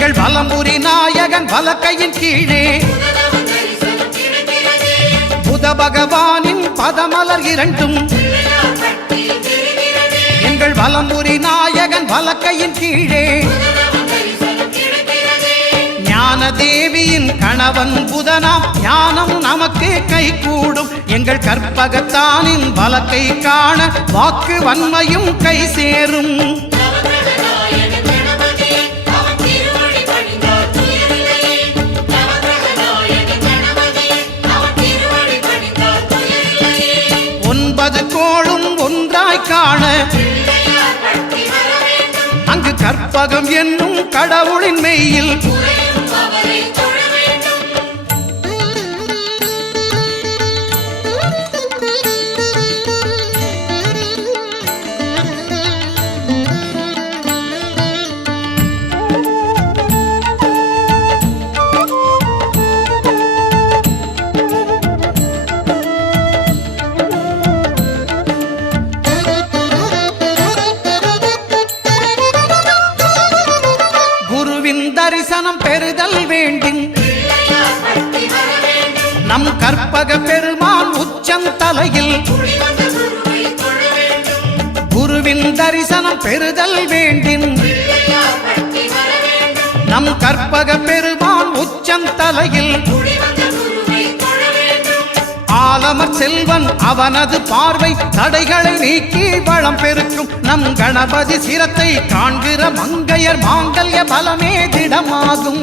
தெரிகிறதே எங்கள் வலம்புரி நாயகன் வலக்கையின் கீழே. புத பகவானின் பதமலர் இரண்டும். எங்கள் வலம்புரி நாயகன் வலக்கையின் கீழே. ஞான தேவியின் கணவன் புதனாம் ஞானம் நமக்கு கை கூடும். எங்கள் கற்பகத்தானின் வலக்கை காண வாக்கு வன்மையும் கை சேரும். காண. அங்கு கற்பகம் என்னும் கடவுளின் மெய்யில் பெறுதல் வேண்டும். நம் கற்பக பெருமான் உச்சந்தலையில் குருவின் தரிசனம் பெறுதல் வேண்டும். நம் கற்பக பெருமான் உச்சந்தலையில் அமர் செல்வன் அவனது பார்வை தடைகளை நீக்கி வளம் பெருக்கும். நம் கணபதி சிரத்தை காண்கிற மங்கையர் மாங்கல்ய பலமே திடமாகும்.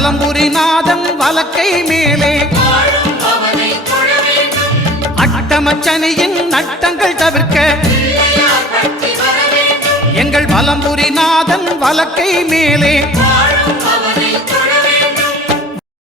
எங்கள் வலம்புரிநாதன் வலக்கை மேலே. அட்டமச்சனையின் அட்டமச்சனியின் நட்டங்கள் தவிர்க்க எங்கள் வலம்புரி நாதன் வலக்கை மேலே.